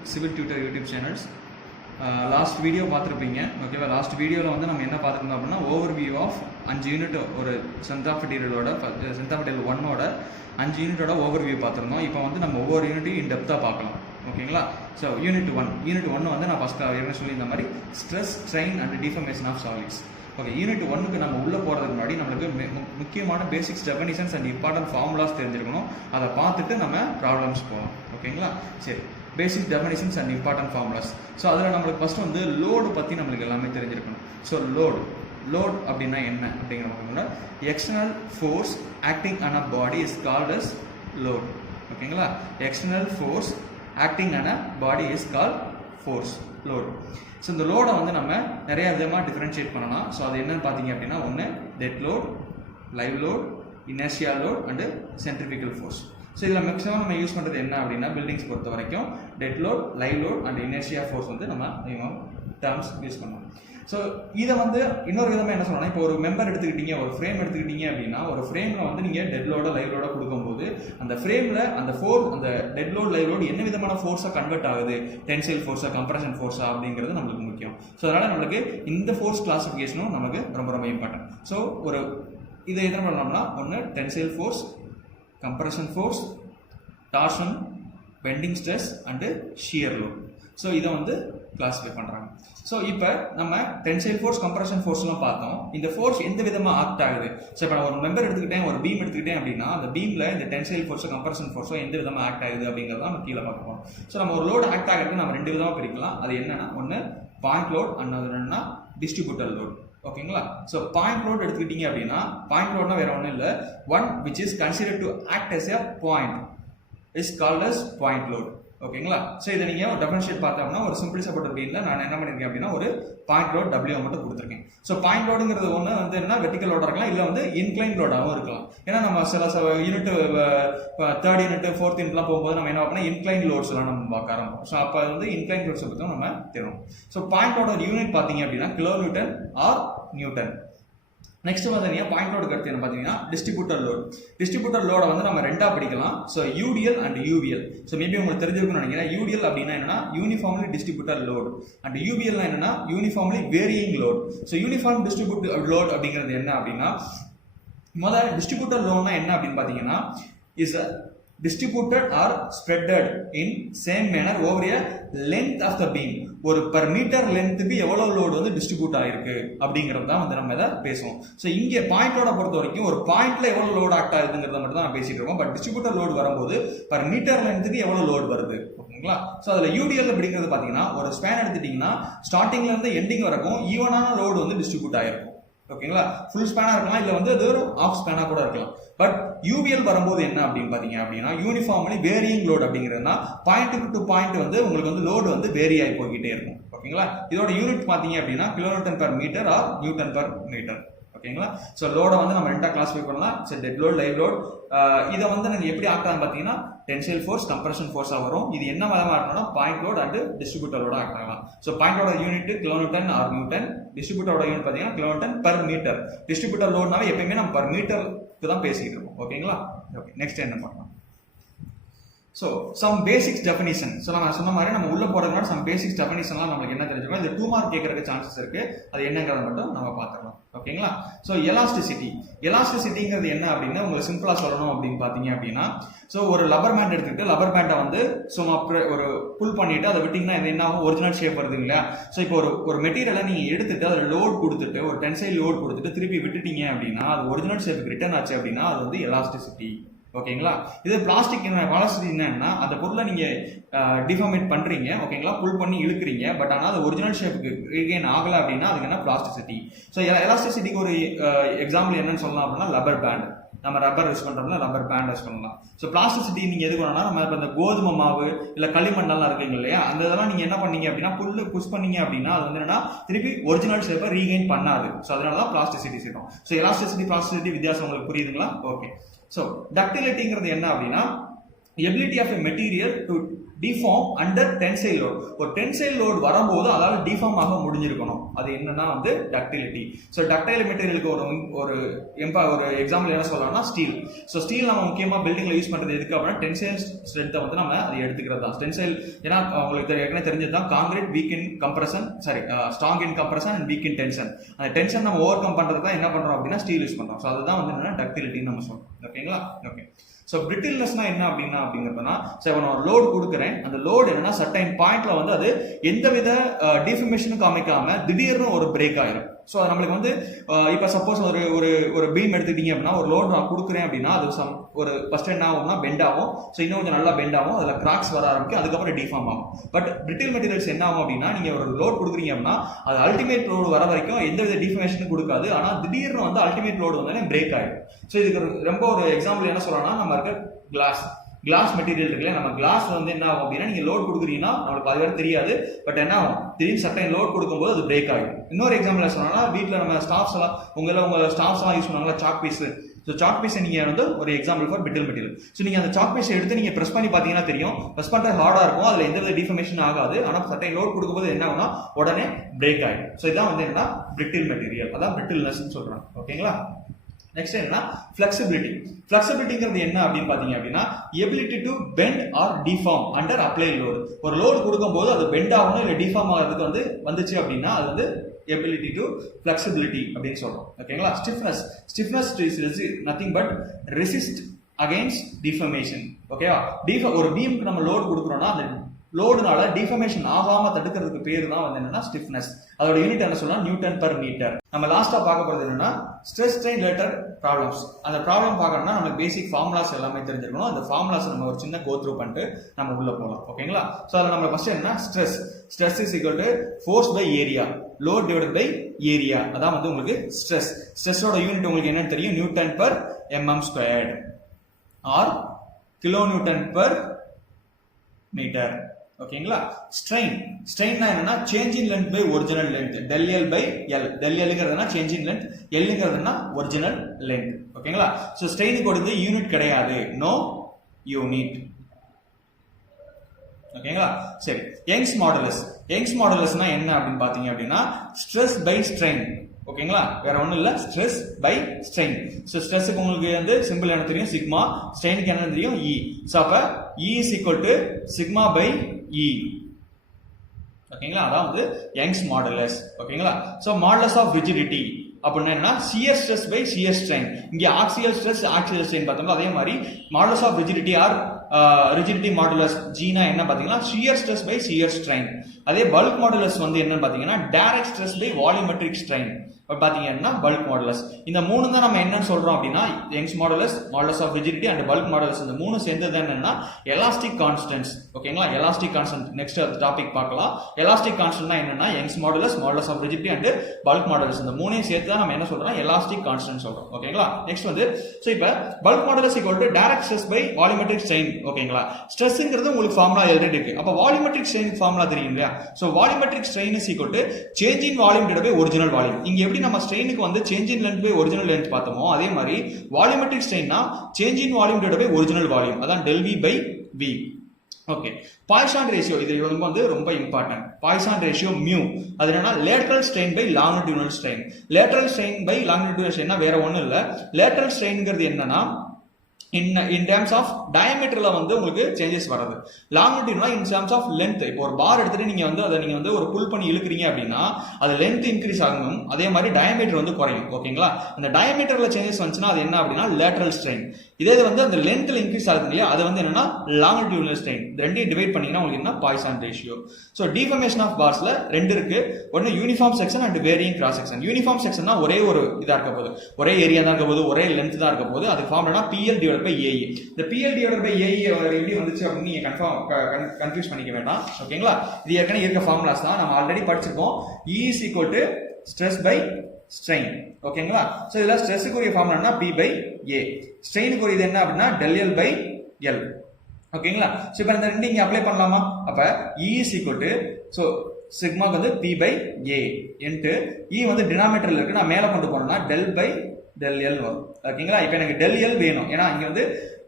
civil tutor YouTube channels. Last video பார்த்துருப்பீங்க. ஓகேவா? Last வீடியோவில் வந்து நம்ம என்ன பார்த்துருந்தோம் அப்படின்னா ஓவர்வியூ ஆஃப் 5 யூனிட் ஒரு strength of மெட்டீரியலோட strength of material 1ஓட 5 யூனிட்டோட overview பார்த்துருந்தோம். இப்போ வந்து நம்ம ஒவ்வொரு யூனிட்டையும் இன் டெப்த்தாக பார்க்கலாம். ஓகேங்களா? ஸோ யூனிட் ஒன் வந்து நான் ஃபஸ்ட்டு என்ன சொல்லி இந்த மாதிரி stress, strain and deformation of solids. Okay, unit 1க்கு நம்ம உள்ளே போகிறதுக்கு முன்னாடி நம்மளுக்கு முக்கியமான basics, definitions and important formulas தெரிஞ்சிருக்கணும். அதை பார்த்துட்டு நம்ம ப்ராப்ளம்ஸ் போகலாம். ஓகேங்களா? சரி, பேசிக் definitions and important formulas. So அதில் நம்மளுக்கு ஃபஸ்ட்டு வந்து லோடு பற்றி நம்மளுக்கு எல்லாமே தெரிஞ்சிருக்கணும். ஸோ லோட் அப்படின்னா என்ன அப்படிங்கிற external force acting on a body is called as load. ஓகேங்களா? External force acting on a body is called force, load. So இந்த லோடை வந்து நம்ம நிறைய விதமாக டிஃப்ரென்ஷியேட் பண்ணலாம். ஸோ அது என்னன்னு பார்த்தீங்க அப்படின்னா, ஒன்று dead load, live load, inertia load and centrifugal force. So இதில் மேக்ஸிமம் நம்ம யூஸ் பண்ணுறது என்ன அப்படின்னா, பில்டிங்ஸ் பொறுத்த வரைக்கும் dead load, live load and inertia force வந்து நம்ம டேர்ம்ஸ் யூஸ் பண்ணலாம். ஸோ இதை வந்து இன்னொரு விதமாக என்ன சொல்லலாம், இப்போ ஒரு மெம்பர் எடுத்துக்கிட்டீங்க, ஒரு ஃப்ரேம் எடுத்துக்கிட்டீங்க அப்படின்னா, ஒரு ஃப்ரேமில் வந்து நீங்கள் டெட் லோட லைவ் லோட கொடுக்கும்போது அந்த ஃப்ரேமில் அந்த அந்த டெட் லோட், லைவ் லோட் என்ன விதமான ஃபோர்ஸாக கன்வெர்ட் ஆகுது, டென்சைல் ஃபோர்ஸா, கம்ப்ரஷன் ஃபோர்ஸா அப்படிங்கிறது நம்மளுக்கு முக்கியம். ஸோ அதனால் நம்மளுக்கு இந்த ஃபோர்ஸ் கிளாசிஃபிகேஷனும் நமக்கு ரொம்ப ரொம்ப இம்பார்ட்டன்ட். ஸோ இதை எதை பண்ணலாம்னா, ஒன்று tensile force, compression force, torsion, bending stress and shear load. So இதை வந்து கிளாஸிஃபை பண்ணுறாங்க. ஸோ இப்போ நம்ம டென்சைல் ஃபோர்ஸ், கம்ப்ரஷன் ஃபோர்ஸ்லாம் பார்த்தோம். இந்த ஃபோர்ஸ் எந்த விதமாக ஆக்ட் ஆகுது. ஸோ இப்போ நான் ஒரு மெம்பர் எடுத்துக்கிட்டேன், ஒரு பீம் எடுத்துக்கிட்டேன் அப்படின்னா, அந்த பீமில் இந்த டென்சைல் ஃபோர்ஸோ கம்ப்ரஷன் ஃபோர்ஸோ எந்த விதமாக ஆக்ட் ஆகுது அப்படிங்கிறத நம்ம கீழே பார்ப்போம். ஸோ நம்ம ஒரு லோடு ஆக்ட் ஆகிறதுக்கு நம்ம 2 விதமாக பிரிக்கலாம். அது என்னன்னா, ஒன்று பாயிண்ட் லோட், அண்ட் என்னன்னா டிஸ்ட்ரிபியூட்டர் லோட். ஓகேங்களா? ஸோ பாயிண்ட் லோட் எடுத்துக்கிட்டீங்க அப்படின்னா, பாயிண்ட் லோட்னா வேற ஒன்றும் இல்லை, one which is considered to act S a point is called as point load. ஓகேங்களா? ஸோ இதை நீங்கள் டெஃபரன்ஷியேட் பார்த்தோம்னா, ஒரு சிம்பிள் சப்போர்ட் பீமில் நான் என்ன பண்ணியிருக்கேன் அப்படின்னா, ஒரு பாயிண்ட் லோட் W மட்டும் கொடுத்துருக்கேன். ஸோ பாயிண்ட் லோடுங்கிறது ஒன்று வந்து என்ன, வெர்டிகல் லோடாக இருக்கலாம், இல்லை வந்து இன்க்ளைன் லோடாகவும் இருக்கலாம். ஏன்னா நம்ம சில யூனிட் 3rd யூனிட் 4th யூனிட்லாம் போகும்போது நம்ம என்ன பார்ப்போம்னா, இன்க்ளைன் லோட்ஸ் எல்லாம் நம்ம பார்க்க ஆரம்பிப்போம். ஸோ அப்போ வந்து இன்க்ளைன் லோட்ஸை பற்றி நம்ம தெரியும். ஸோ பாயிண்ட் லோட யூனிட் பார்த்தீங்க அப்படின்னா kilo Newton R Newton. Next பார்த்தீங்கன்னா பாயிண்ட் லோடுக்கு அடுத்து என்ன பார்த்தீங்கன்னா டிஸ்ட்ரிபியூட்டர் லோட். டிஸ்ட்ரிபியூட்டர் லோட வந்து நம்ம 2ஆக படிக்கலாம். So UTL and UVL. So maybe உங்களுக்கு தெரிஞ்சிருக்கும்னு நினைக்கிறேன். யூடிஎல் அப்படின்னா என்னன்னா யூனிஃபார்ம்லி டிஸ்ட்ரிபியூட்டர் லோட், அண்ட் யூவிஎல்னா என்னன்னா uniformly varying load. So uniform distributor load அப்படிங்கிறது என்ன அப்படின்னா, முதல்ல டிஸ்ட்ரிபியூட்டர் லோட்னா என்ன அப்படின்னு பார்த்தீங்கன்னா, is distributed or spreaded in same manner over a length of the beam. ஒரு per meter லென்த்துக்கு எவ்வளவு லோடு வந்து டிஸ்ட்ரிபியூட் ஆயிருக்கு அப்படிங்கிறது தான் வந்து நம்ம இதை பேசுவோம். ஸோ இங்கே பாயிண்டோட பொறுத்த வரைக்கும் ஒரு பாயிண்ட்ல எவ்வளவு லோடு ஆக்ட் ஆகுதுங்கிறத மட்டும் தான் நான் பேசிட்டு இருக்கோம். பட் டிஸ்ட்ரிபியூட்டர் லோடு வரும்போது per மீட்டர் லென்த்துக்கு எவ்வளவு லோடு வருது. ஓகேங்களா? ஸோ அதில் யூடிஎல் அப்படிங்கிறது பார்த்தீங்கன்னா, ஒரு ஸ்பேன் எடுத்துட்டீங்கன்னா ஸ்டார்டிங்ல இருந்து எண்டிங் வரைக்கும் ஈவனான லோடு வந்து டிஸ்ட்ரிபியூட் ஆயிருக்கும். ஓகேங்களா? ஃபுல் ஸ்பேனா இருக்கலாம், இல்லை வந்து அது ஒரு ஆஃப் ஸ்பேனா கூட இருக்கலாம். பட் யூவிஎல் வரும்போது என்ன அப்படின்னு பாத்தீங்க அப்படின்னா, uniformly varying load அப்படிங்கிறதுனா point to point வந்து உங்களுக்கு வந்து லோடு வந்து வேரி ஆகி போய்கிட்டே இருக்கும். ஓகேங்களா? இதோட யூனிட் பாத்தீங்க அப்படின்னா kilo Newton per metre R Newton per metre. ஓகேங்களா? ஸோ லோட வந்து நம்ம 2ஆக கிளாஸிஃபை பண்ணலாம். So dead load, live load. இதை வந்து நீங்கள் எப்படி ஆக்டான்னு பார்த்தீங்கன்னா, டென்சைல் ஃபோர்ஸ், கம்ப்ரஷன் ஃபோர்ஸாக வரும். இது என்ன விதமாக இருக்கணும்னா பாயிண்ட் லோட் அண்ட் டிஸ்ட்ரிபியூட்டரோட ஆக்ட் ஆகலாம். So பாயிண்டோட unit kilo Newton R Newton, டிஸ்ட்ரிபியூட்டரோட unit பார்த்தீங்கன்னா kilo Newton per metre. Distributor லோட்னாவே எப்பயுமே நம்ம பெர் மீட்டருக்கு தான் பேசிக்கிட்டு இருக்கோம். ஓகேங்களா? ஓகே, நெக்ஸ்ட் என்ன பண்ணலாம். So some basics definition. So நம்ம சொன்ன மாதிரி நம்ம உள்ள போறதுனால சம் பேசிக்ஸ் டெஃபினிஷன்லாம் நம்மளுக்கு என்ன தெரிஞ்சுக்கணும். இது 2 மார்க் கேட்கறதுக்கு சான்சஸ் இருக்கு. அது என்னங்கிறத மட்டும் நம்ம பார்த்துக்கலாம். ஓகேங்களா? ஸோ எலாஸ்டிசிட்டிங்கிறது என்ன அப்படின்னு உங்களுக்கு சிம்பிளா சொல்லணும் அப்படின்னு பார்த்தீங்க அப்படின்னா, ஸோ ஒரு லப்பர் பேண்ட் எடுத்துக்கிட்டு லப்பர் பேண்டை வந்து சும்மா ஒரு புல் பண்ணிட்டு அதை விட்டிங்கன்னா இது என்ன ஆகும், ஒரிஜினல் ஷேப் வருது இல்லையா? ஸோ இப்போ ஒரு மெட்டீரியலை நீங்கள் எடுத்துட்டு அதில் லோட் கொடுத்துட்டு ஒரு டென்சைல் லோட் கொடுத்துட்டு திருப்பி விட்டுட்டீங்க அப்படின்னா, அது ஒரிஜினல் ஷேப்புக்கு ரிட்டர்ன் ஆச்சு அப்படின்னா அது வந்து எலாஸ்டிசிட்டி. ஓகேங்களா? இது பிளாஸ்டிக் என்னன்னா, அந்த பொருளை நீங்க டிஃபார்மேட் பண்றீங்க. ஓகேங்களா? புல் பண்ணி இழுக்கிறீங்க. பட் ஆனால் அது ஒரிஜினல் ஷேப்புக்கு ரீகெயின் ஆகல அப்படின்னா அதுக்கு என்ன பிளாஸ்டிசிட்டி. ஸோ எலாஸ்டிசிட்டிக்கு ஒரு எக்ஸாம்பிள் என்னன்னு சொல்லலாம் அப்படின்னா, ரப்பர் பேண்ட். நம்ம ரப்பர் யூஸ் பண்றோம்னா ரப்பர் பேண்ட் யூஸ் பண்ணலாம். ஸோ பிளாஸ்டிசிட்டி நீங்க எது பண்ணலாம், நம்ம இப்போ இந்த கோதுமை மாவு இல்லை களிமண்ணெல்லாம் இருக்குங்க இல்லையா, அந்த இதெல்லாம் நீங்க என்ன பண்ணீங்க அப்படின்னா புல்லு புஷ் பண்ணீங்க அப்படின்னா அது வந்து என்னன்னா திருப்பி ஒரிஜினல் ஷேப்பை ரீகெயின் பண்ணாது. ஸோ அதனால தான் பிளாஸ்டிசிட்டி செய்யும். ஸோ எலாஸ்டிசிட்டி, பிளாஸ்டிசிட்டி வித்தியாசம் உங்களுக்கு புரியுதுங்களா? ஓகே. ஸோ டக்டிலிட்டிங்கிறது என்ன அப்படின்னா, ability of a material to deform under tensile load. ஒரு டென்சைல் லோட் வரும்போது அதாவது டிஃபார்ம் ஆக முடிஞ்சிருக்கணும். அது என்னன்னா வந்து டக்டிலிட்டி. ஸோ டக்டைல் மெட்டீரியலுக்கு ஒரு எக்ஸாம்பிள் என்ன சொல்லலாம்னா ஸ்டீல். ஸோ ஸ்டீல் நம்ம முக்கியமாக பில்டிங்ல யூஸ் பண்றது எதுக்கு அப்படின்னா டென்சைல் ஸ்ட்ரென்த்தை வந்து நம்ம அதை எடுத்துக்கிறது தான். டென்சைல் ஏன்னா உங்களுக்கு ஏற்கனவே தெரிஞ்சது தான் concrete week in compression strong in compression and week in tension. அந்த டென்ஷன் நம்ம ஓவர் கம் பண்றதுக்கு தான் என்ன பண்றோம் அப்படின்னா ஸ்டீல் யூஸ் பண்றோம். ஸோ அதுதான் வந்து என்னன்னா டக்டிலிட்டின்னு நம்ம சொல்றோம். ஓகேங்களா? ஓகே. ஸோ பிரிட்டில்னஸ்னா என்ன அப்படிங்கிறதுனா நான் ஒரு லோடு கொடுக்குறேன். அந்த லோடு என்னன்னா சர்டைன் பாயிண்ட்ல வந்து அது எந்தவித டிஃபர்மேஷனும் காமிக்காம திடீர்னு ஒரு பிரேக் ஆயிடும். ஸோ நம்மளுக்கு வந்து இப்போ சப்போஸ் ஒரு பீம் எடுத்துக்கிட்டீங்க அப்படின்னா ஒரு லோடு நான் கொடுக்குறேன் அப்படின்னா அது ஒரு ஃபர்ஸ்ட் என்ன ஆகும்னா பெண்ட் ஆகும். ஸோ இன்னும் கொஞ்சம் நல்லா பெண்ட் ஆகும், அதில் கிராக்ஸ் வர ஆரம்பிக்கும், அதுக்கப்புறம் டிஃபார்ம் ஆகும். பட் பிரிட்டில் மெட்டீரியல்ஸ் என்ன ஆகும் அப்படின்னா நீங்க ஒரு லோடு கொடுக்குறீங்க அப்படின்னா அது அல்டிமேட் லோடு வர வரைக்கும் எந்தவித டிஃபர்மேஷனும் கொடுக்காது. ஆனால் திடீர்னு வந்து அல்டிமேட் லோடு வந்து பிரேக் ஆயிடும். ஸோ இதுக்கு ரொம்ப ஒரு எக்ஸாம்பிள் என்ன சொல்லலாம்னா நம்ம இருக்க கிளாஸ் மெட்டீரியல் இருக்குல்ல, நம்ம கிளாஸ் வந்து என்ன ஆகும் அப்படின்னா நீங்க லோட் கொடுக்குறீங்கன்னா நம்மளுக்கு அது வரை தெரியாது. பட் என்ன ஆகும், திடீர்னு சர்டைன் லோட் கொடுக்கும்போது அது பிரேக் ஆகும். இன்னொரு எக்ஸாம்பிள் சொன்னா வீட்டில் நம்ம ஸ்டாஃப்ஸ் எல்லாம் உங்க ஸ்டாஃப்ஸ் எல்லாம் யூஸ் பண்ணுவாங்களா chalk piece. So chalk piece நீங்க வந்து ஒரு example for brittle material. So நீங்க அந்த சாக் பீஸ் எடுத்து நீங்க பிரஸ் பண்ணி பாத்தீங்கன்னா தெரியும், பிரஸ் பண்றது ஹார்டா இருக்கும், அதுல எந்தவித டிஃபர்மேஷன் ஆகாது. ஆனால் சர்டைன் லோட் கொடுக்கும்போது என்ன ஆகும்னா உடனே பிரேக் ஆகும். ஸோ இதான் வந்து என்ன பிரிட்டில் மெட்டீரியல், அதான் பிரிட்டில்னஸ் சொல்றாங்க. ஓகேங்களா? நெக்ஸ்ட் என்ன ஃபிளெக்சிபிலிட்டி. ஃபிளெக்சிபிலிட்டிங்கிறது என்ன அப்படின்னு பாத்தீங்க அப்படின்னா ability to bend R deform under applied load. ஒரு லோடு கொடுக்கும்போது அது பெண்ட் ஆகணும் இல்லை டிஃபார்ம் ஆகிறதுக்கு வந்து வந்துச்சு அப்படின்னா அது வந்து எபிலிட்டி டு ஃபிளெக்சிபிலிட்டி அப்படின்னு சொல்றோம். ஓகேங்களா? Stiffness is nothing but resist against deformation. ஓகேவா? ஒரு பீமுக்கு நம்ம லோடு கொடுக்குறோம்னா அந்த லோடுனால டிஃபர்மேஷன் ஆகாம தடுக்கிறதுக்கு பேர் தான் வந்து என்னன்னா ஸ்டிஃப்னஸ். அதோட யூனிட் என்ன சொல்லலாம், நியூட்டன் பெர் மீட்டர். நம்ம லாஸ்டா பார்க்க போறது என்னன்னா ஸ்ட்ரெஸ் ஸ்ட்ரெயின் ரிலேட்டட் ப்ராப்ளம்ஸ். அந்த ப்ராப்ளம் பார்க்கணும்னா நமக்கு பேசிக் ஃபார்முலாஸ் எல்லாமே தெரிஞ்சிருக்கணும். அந்த ஃபார்முலாஸ் நம்ம ஒரு சின்ன கோ த்ரூ பண்ணிட்டு நம்ம உள்ள போகலாம். ஓகேங்களா? ஸோ அதில் நம்ம ஃபர்ஸ்ட் என்ன stress is equal to force by area, load divided by area. அதான் வந்து உங்களுக்கு ஸ்ட்ரெஸ்ஸோட யூனிட் உங்களுக்கு என்னன்னு தெரியும், Newton per mm squared R kilo Newton per metre. ஓகேங்களா? ஸ்ட்ரெயின் என்னன்னா change in length by original length, del L by L. del Lங்கிறதுனா change in length, Lங்கிறதுனா original length. ஓகேங்களா? So ஸ்ட்ரெயினுக்கு வந்து யூனிட் கிடையாது, நோ யூனிட். ஓகேங்களா? சரி, யங்ஸ் மாடுலஸ்னா என்ன அப்படின்னு பாத்தீங்க அப்படின்னா ஸ்ட்ரெஸ் பை ஸ்ட்ரெயின். ஓகேங்களா? வேற ஒண்ணும் இல்ல, ஸ்ட்ரெஸ் பை ஸ்ட்ரெயின். சோ ஸ்ட்ரெஸ்க்கு உங்களுக்கு வந்து சிம்பிள் என்ன தெரியும், சிக்மா. ஸ்ட்ரெயினுக்கு என்ன தெரியும், E. சோ அப்ப E is equal to sigma by E. ஓகேங்களா? அதான் வந்து யங்ஸ் மாடுலஸ். ஓகேங்களா? சோ மாடுலஸ் ஆஃப் ரிஜிடிட்டி அப்படின்னா என்ன, shear stress by shear strain. இங்க ஆக்சியல் ஸ்ட்ரெஸ் ஆக்சியல் ஸ்ட்ரெயின் பார்த்தோம்னா அதே மாதிரி modulus of rigidity R rigidity modulus Jeena என்ன பாத்தீங்கன்னா shear stress by shear strain. அதே பல்க் மாடுலஸ் வந்து என்னன்னு பாத்தீங்கன்னா direct stress by volumetric strain பாத்தீங்கன்னா பல்க் மாடுலஸ். இந்த மூணு தான் நம்ம என்னன்னு சொல்றோம் அப்படின்னா Young's modulus, modulus of rigidity and bulk modulus. இந்த மூணு சேர்ந்தது என்னன்னா எலாஸ்டிக் கான்ஸ்டன்ட்ஸ். ஓகேங்களா? எலாஸ்டிக் கான்ஸ்டன்ட் நெக்ஸ்ட் டாபிக் பார்க்கலாம். எலாஸ்டிக் கான்ஸ்டன்ட்னா என்னன்னா Young's modulus, modulus of rigidity and bulk modulus. இந்த மூணையும் சேர்த்து தான் நம்ம என்ன சொல்றோம், எலாஸ்டிக் கான்ஸ்டன்ட் சொல்றோம். ஓகேங்களா? நெக்ஸ்ட் வந்து சோ இப்போ bulk modulus equal to direct stress by volumetric strain. ஓகேங்களா? ஸ்ட்ரெஸ்ங்கிறது உங்களுக்கு ஃபார்முலா ஆல்ரெடி இருக்கு. அப்ப வால்யூமெட்ரிக் ஸ்ட்ரெயின் ஃபார்முலா தெரியும் இல்லையா? So volumetric strain is equal to change in volume divided by original volume. இங்க எப்படி நம்ம ஸ்ட்ரெயினுக்கு வந்து change in length by original length பார்த்தோமோ அதே மாதிரி volumetric ஸ்ட்ரெயின்னா change in volume divided by original volume, அதான் del V by V. Okay, Poisson ratio இது வந்து ரொம்ப இம்பார்ட்டன்ட். பாய்சான் ரேஷியோ மியூ அது என்னன்னா lateral strain by longitudinal strain. Lateral strain by longitudinal ஸ்ட்ரெயின்னா வேற ஒண்ணும் இல்ல, லேட்டரல் ஸ்ட்ரெயின்ங்கிறது என்னன்னா in terms of diameterல வந்து உங்களுக்கு சேஞ்சஸ் வருது. லாங்கிடியூட்னா in terms of length. இப்போ ஒரு பார் எடுத்துட்டு நீங்க வந்து அதை நீங்க வந்து ஒரு புல் பண்ணி இழுக்கிறீங்க அப்படின்னா அது லென்த் இன்க்ரீஸ் ஆகும், அதே மாதிரி டயமீட்டர் வந்து குறையும். ஓகேங்களா? அந்த டயமீட்டர்ல சேஞ்சஸ் வந்துச்சுன்னா அது என்ன அப்படின்னா லேட்டரல் ஸ்ட்ரெயின். இதே வந்து அந்த லென்த்ல இன்க்ரீஸ் ஆகுது இல்லையா, அது வந்து என்னன்னா லாங்கிடியூடல் ஸ்ட்ரெயின். ரெண்டையும் டிவைட் பண்ணீங்கன்னா உங்களுக்கு என்ன Poisson ratio. So deformation of பார்ஸ்ல ரெண்டு இருக்கு, ஒன்னு uniform section and varying cross section. Uniform செக்ஷன்னா ஒரே ஒரு இதா இருக்க போகுது, ஒரே ஏரியா தான் இருக்க போகுது, ஒரே லென்த் தான் இருக்க போகுது. அது ஃபார்ம் என்ன, PL டிவைட் பை AE. இந்த PL டிவைட் பை AE எப்படி வந்துச்சு அப்படின்னு நீங்க கன்ஃபியூஸ் பண்ணிக்க வேண்டாம். ஓகேங்களா? இது ஏற்கனவே இருக்க ஃபார்முலாஸ் தான், நம்ம ஆல்ரெடி படிச்சிருக்கோம். E is equal to stress by strain. ஓகேங்களா? சோ இதுல ஸ்ட்ரெஸ்க்குரிய ஃபார்முலா P by A, ஸ்ட்ரெயினுக்குரியது என்ன அப்படின்னா del L by L. ஓகேங்களா? சோ இப்போ இந்த ரெண்டு இங்க அப்ளை பண்ணலாமா? அப்ப E is equal to so சிக்மாக்கு வந்து P by A into E வந்து டினாமினேட்டர்ல இருக்கு, நான் மேல கொண்டு போறேன்னா del by del L வரும். ஓகேங்களா? இப்போ எனக்கு del L வேணும், ஏன்னா இங்க வந்து